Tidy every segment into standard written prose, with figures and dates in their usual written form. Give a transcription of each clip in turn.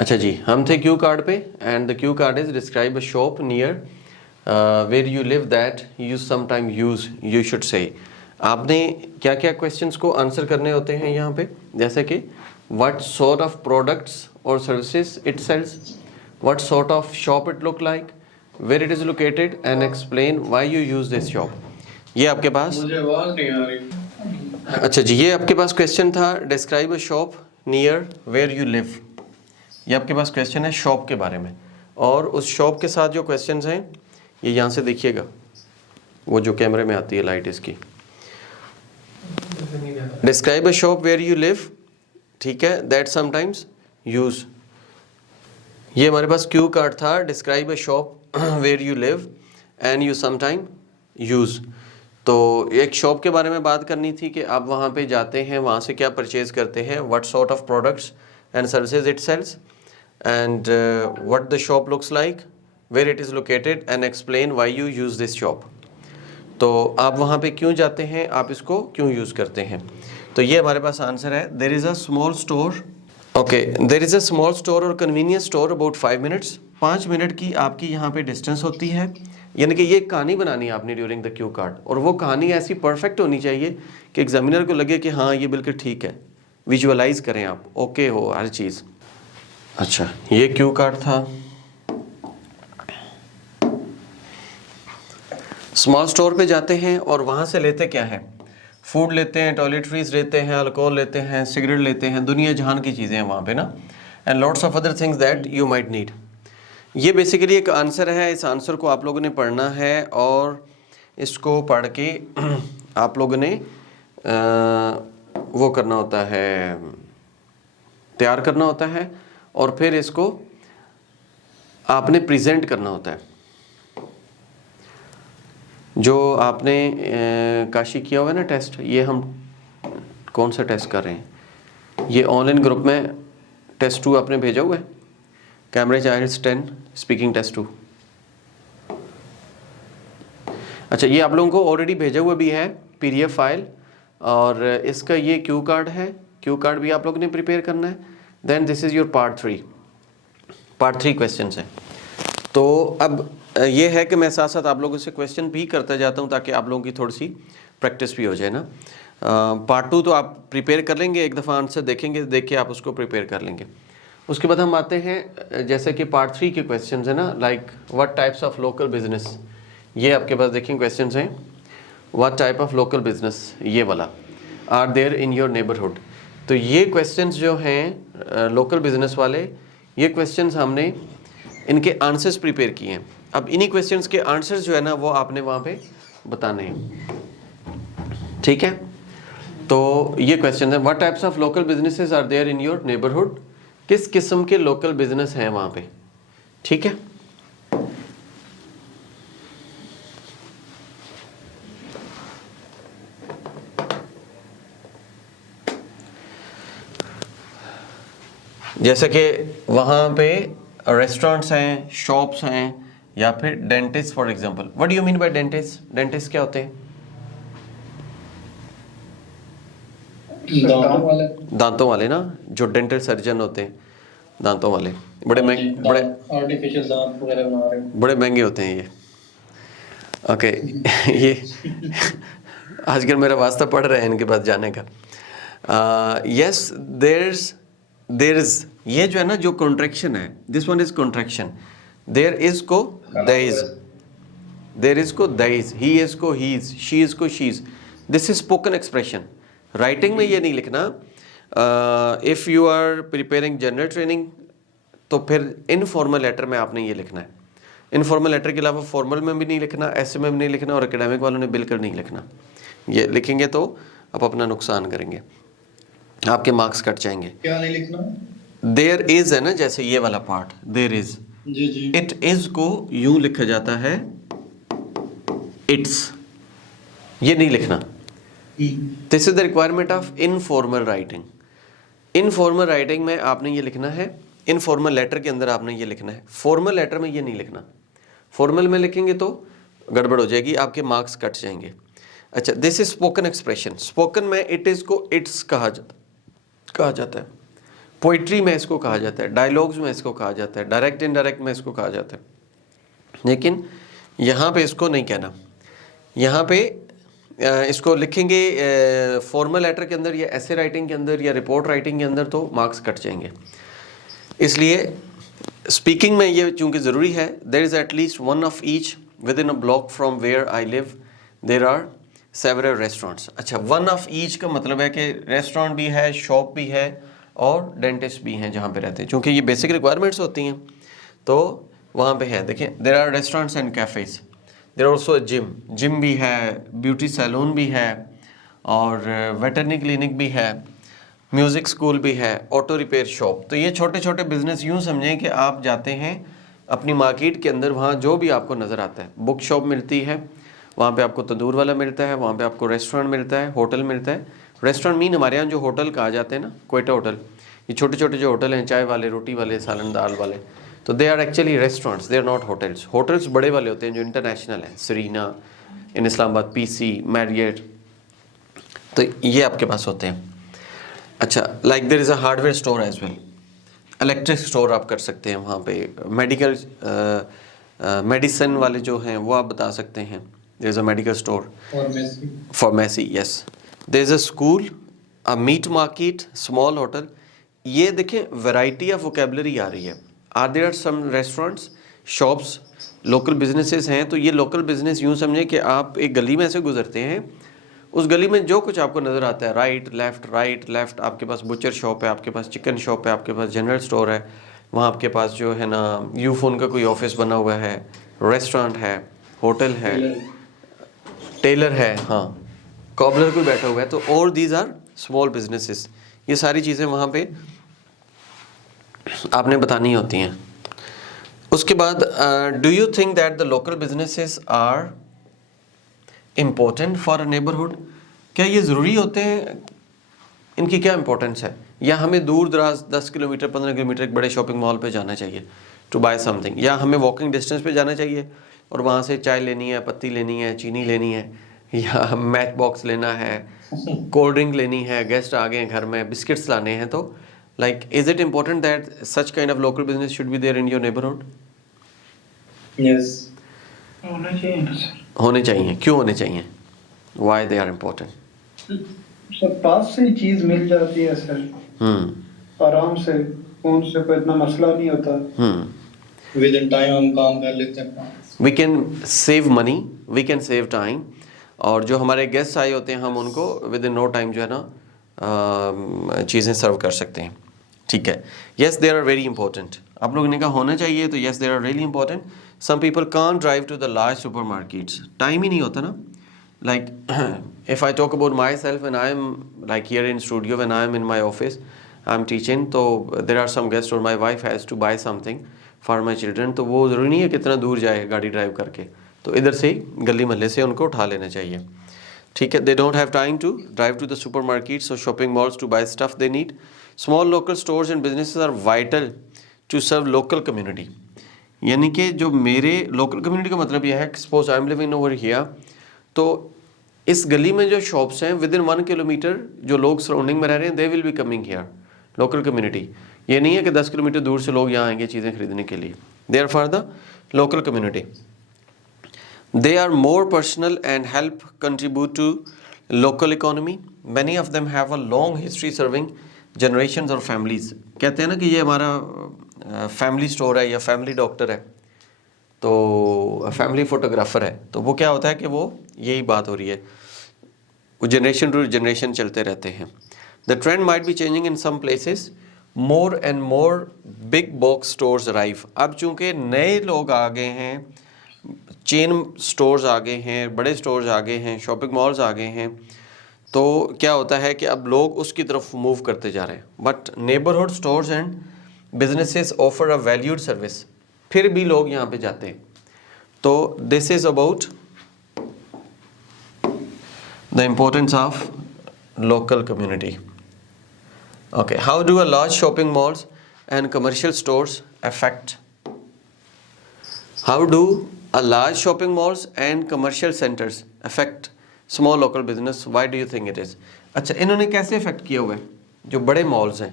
अच्छा जी, हम थे क्यू कार्ड पे and the cue card is describe a shop near where you live that you sometime use you should say. आपने क्या क्या क्वेश्चंस को आंसर करने होते हैं यहाँ पे, जैसे कि व्हाट सॉर्ट ऑफ प्रोडक्ट्स और services it sells, what sort of shop it look like, where it is located and explain why you use this shop. ये आपके पास, मुझे आवाज नहीं आ रही। अच्छा जी, ये आपके पास क्वेश्चन था describe a shop near where you live. ये आपके पास क्वेश्चन है शॉप के बारे में, और उस शॉप के साथ जो क्वेश्चंस हैं ये यहाँ से देखिएगा, वो जो कैमरे में आती है लाइट इसकी। Describe a shop where you live, ठीक है, दैट समटाइम्स यूज। ये हमारे पास क्यू कार्ड था, describe a shop where you live and you sometime use. तो एक शॉप के बारे में बात करनी थी कि आप वहाँ पे जाते हैं, वहाँ से क्या परचेज करते हैं, what sort of products and services it sells, and what the shop looks like, where it is located and explain why you use this shop। तो आप वहाँ पे क्यों जाते हैं, आप इसको क्यों यूज़ करते हैं। तो ये हमारे पास आंसर है, there is a small store, okay, there is a small store और convenience store about 5 minutes, 5 minute की आपकी यहाँ पे डिस्टेंस होती है। यानी कि ये कहानी बनानी है आपने ड्यूरिंग द क्यू कार्ड, और वो कहानी ऐसी परफेक्ट होनी चाहिए कि एग्जामिनर को लगे कि हाँ ये बिल्कुल ठीक है, विजुअलाइज करें आप, ओके हो हर चीज़। अच्छा, ये क्यू कार्ड था। स्मॉल स्टोर पे जाते हैं और वहाँ से लेते क्या है, फूड लेते हैं, टॉयलेटरीज लेते हैं, अल्कोहल लेते हैं, सिगरेट लेते हैं, दुनिया जहान की चीज़ें हैं वहाँ पे ना, and lots of other things that you might need. ये बेसिकली एक आंसर है, इस आंसर को आप लोगों ने पढ़ना है और इसको पढ़ के आप लोगों ने वो करना होता है, तैयार करना होता है, और फिर इसको आपने प्रेजेंट करना होता है। जो आपने काशी किया हुआ है ना टेस्ट, ये हम कौन सा टेस्ट कर रहे हैं, ये ऑनलाइन ग्रुप में टेस्ट 2 आपने भेजा हुआ है, कैमरेज आइल्स 10 स्पीकिंग टेस्ट 2। अच्छा, ये आप लोगों को ऑलरेडी भेजा हुआ भी है PDF फाइल, और इसका ये क्यू कार्ड है, क्यू कार्ड भी आप लोगों ने प्रिपेयर करना है। Then this is your part 3 question है। तो अब ये है कि मैं साथ साथ आप लोगों से क्वेश्चन भी करता जाता हूँ ताकि आप लोगों की थोड़ी सी प्रैक्टिस भी हो जाए ना। पार्ट 2 तो आप प्रिपेयर कर लेंगे, एक दफ़ा आंसर देखेंगे, देख के आप उसको प्रिपेयर कर लेंगे। उसके बाद हम आते हैं जैसे कि पार्ट 3 के क्वेश्चन है ना, like what types of local business. ये आपके पास देखें क्वेश्चन हैं, what type of local business, ये वाला, are there in your neighbourhood. तो ये क्वेश्चंस जो हैं लोकल बिजनेस वाले, ये क्वेश्चंस हमने इनके आंसर्स प्रिपेयर किए हैं। अब इन्हीं क्वेश्चंस के आंसर्स जो है ना वो आपने वहाँ पे बताने हैं, ठीक है। तो ये क्वेश्चन है, what types of local businesses are there in your neighbourhood, किस किस्म के लोकल बिजनेस हैं वहाँ पे, ठीक है। जैसे कि वहाँ पे रेस्टोरेंट्स हैं, शॉप्स हैं, या फिर dentist for example. What do you mean by dentist, dentist क्या होते हैं, दांतों वाले ना, जो डेंटल सर्जन होते हैं, दांतों वाले, बड़े महंगे, बड़े आर्टिफिशियल दांत वगैरह बना रहे हैं, बड़े महंगे होते हैं ये, ओके। ये आजकल मेरा वास्ता पड़ रहा है इनके पास जाने का। यस, देयर इज, ये जो है ना जो कॉन्ट्रैक्शन है, this one is contraction, there is को देयर इज, देयर इज को देयर इज, ही इज को ही इज, शी इज को she is, this is spoken expression. Writing में ये नहीं लिखना। If you are preparing general training तो फिर इनफॉर्मल लेटर में आपने ये लिखना है। इनफॉर्मल लेटर के अलावा फॉर्मल में भी नहीं लिखना, ऐसे में भी नहीं लिखना, और एकेडमिक वालों ने बिल्कुल नहीं लिखना। ये लिखेंगे तो आप अपना नुकसान करेंगे, आपके मार्क्स कट जाएंगे। क्या नहीं लिखना, देयर इज है ना, जैसे ये वाला पार्ट देयर इज, जी जी, इट इज को यूं लिखा जाता है इट्स, ये नहीं लिखना। This is the requirement of informal writing. Informal writing में आपने ये लिखना है, इनफॉर्मल लेटर के अंदर आपने ये लिखना है, फॉर्मल लेटर में ये नहीं लिखना। फॉर्मल में लिखेंगे तो गड़बड़ हो जाएगी, आपके मार्क्स कट जाएंगे। अच्छा, this is spoken expression. Spoken में इट इज को इट्स कहा जाता है, पोइट्री में इसको कहा जाता है, डायलॉग्स में इसको कहा जाता है, डायरेक्ट इनडायरेक्ट में इसको कहा जाता है, लेकिन यहाँ पे इसको नहीं कहना। यहाँ पे इसको लिखेंगे फॉर्मल लेटर के अंदर या ऐसे राइटिंग के अंदर या रिपोर्ट राइटिंग के अंदर तो मार्क्स कट जाएंगे। इसलिए स्पीकिंग में ये चूँकि ज़रूरी है, there is at least one of each within a block from where I live there are several restaurants. अच्छा, वन ऑफ ईच का मतलब है कि रेस्टोरेंट भी है, शॉप भी है और डेंटिस्ट भी हैं जहाँ पे रहते हैं, चूँकि ये बेसिक रिक्वायरमेंट्स होती हैं तो वहाँ पे है। देखिए, there are restaurants and cafes, there are also gym भी है, ब्यूटी सैलून भी है और वेटरनरी क्लिनिक भी है, म्यूज़िक स्कूल भी है, ऑटो रिपेयर शॉप। तो ये छोटे छोटे बिजनेस यूँ समझें कि आप जाते हैं अपनी मार्केट के अंदर, वहाँ जो भी आपको नज़र आता है, बुक शॉप मिलती है, वहाँ पे आपको तंदूर वाला मिलता है, वहाँ पे आपको रेस्टोरेंट मिलता है, होटल मिलता है। रेस्टोरेंट मीन हमारे यहाँ जो होटल कहा जाते हैं ना, क्वेटा होटल, ये छोटे छोटे जो होटल हैं, चाय वाले, रोटी वाले, सालन दाल वाले, तो they are actually restaurants, they are not hotels. Hotels बड़े वाले होते हैं जो इंटरनेशनल हैं, Serena Inn Islamabad, PC, Marriott, तो ये आपके पास होते हैं। अच्छा, like there is a hardware store as well, electric store आप कर सकते हैं वहाँ पे, मेडिकल मेडिसिन वाले जो हैं वो आप बता सकते हैं, there is a medical store, pharmacy, yes, there is a school, a meat market, small hotel. ये देखें वैरायटी ऑफ वोकेबलरी आ रही है। Are there some restaurants, shops, local businesses हैं, तो ये लोकल बिजनेस यूँ समझें कि आप एक गली में से गुजरते हैं, उस गली में जो कुछ आपको नज़र आता है, राइट लेफ़्ट, आपके पास बुचर शॉप है, आपके पास चिकन शॉप है, आपके पास जनरल स्टोर है, वहाँ आपके पास जो है ना यूफोन का कोई ऑफिस बना हुआ है, रेस्टोरेंट है, होटल है, टेलर है, हाँ, कॉबलर कोई बैठा हुआ है, तो all these are small businesses. ये सारी चीज़ें वहाँ पे आपने बतानी होती हैं। उसके बाद do you think that the local businesses are important for a neighbourhood? क्या ये ज़रूरी होते हैं, इनकी क्या इंपॉर्टेंस है, या हमें दूर दराज 10 किलोमीटर 15 किलोमीटर एक बड़े शॉपिंग मॉल पे जाना चाहिए टू बाय समथिंग, या हमें वॉकिंग डिस्टेंस पे जाना चाहिए और वहाँ से चाय लेनी है, पत्ती लेनी है, चीनी लेनी है, या मैच बॉक्स लेना है, कोल्ड ड्रिंक लेनी है, गेस्ट आ गए हैं घर में, बिस्किट्स लाने हैं, तो like is it important that such kind of local business should be there in your neighbourhood? Yes, होना चाहिए ना सर। होने चाहिए। क्यों होने चाहिए? Why they are important? Sir पास से ही चीज मिल जाती है सर, आराम से, फोन से कोई इतना मसला नहीं होता। विद इन टाइम हम काम कर लेते हैं, we can save money, we can save time, और जो हमारे गेस्ट आए होते हैं हम उनको विद इन नो टाइम जो है ना चीज़ें सर्व कर सकते हैं। ठीक है, yes there are very important. आप लोगों ने कहा होना चाहिए, तो yes there are really important. Some people can't drive to the large supermarkets, time ही नहीं होता ना। Like if I talk about myself, when I am like here in studio, when I am in my office, I am teaching, तो there are some guests or my wife has to buy something for my children, तो वो ज़रूरी नहीं है कितना दूर जाए गाड़ी ड्राइव करके, तो इधर से ही गली महल्ले से उनको उठा लेना चाहिए। ठीक है, they don't have time to drive to the supermarkets or shopping malls to buy stuff they need. Small local stores and businesses are vital to serve local community. यानी कि जो मेरे local community का मतलब यह है कि suppose I am living over here, तो इस गली में जो शॉप्स हैं विद इन 1 किलोमीटर जो लोग सराउंडिंग में रह रहे हैं, they will be coming here, local community. ये नहीं है कि 10 किलोमीटर दूर से लोग यहाँ आएंगे चीज़ें खरीदने के लिए, they are for the local community. They are more personal and help contribute to local economy. Many of them have a long history serving generations और फैमिलीज। कहते हैं ना कि ये हमारा फैमिली स्टोर है या फैमिली डॉक्टर है, तो फैमिली फोटोग्राफर है, तो वो क्या होता है कि वो यही बात हो रही है, वो जनरेशन टू जनरेशन चलते रहते हैं। The trend might be changing in some places, more and more big box stores arrive. अब चूँकि नए लोग आ गए हैं, चेन स्टोर्स आ गए हैं, बड़े स्टोर्स आ गए हैं, शॉपिंग मॉल्स आ गए हैं, तो क्या होता है कि अब लोग उसकी तरफ मूव करते जा रहे हैं। But neighbourhood stores and businesses offer a valued service, फिर भी लोग यहाँ पे जाते हैं। तो this is about the importance of local community. Okay, how do a large shopping malls and commercial stores affect, how do a large shopping malls and commercial centres affect small local business, why do you think it is? अच्छा, इन्होंने कैसे affect किया हुआ है जो बड़े malls हैं?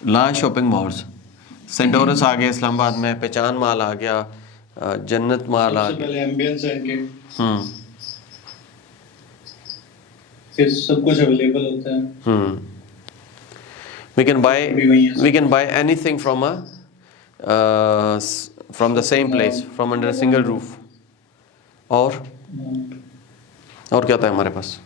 Large shopping malls, Centaurus आ गया इस्लामाबाद में, पहचान माल आ गया, जन्नत माल आ सबसे गया। पहले एम्बियंस एंड हम्म फिर सब कुछ अवेलेबल होता है। हम्म we can buy भी वही है। we can buy anything from from the same place, from under a single roof। और क्या था हमारे पास?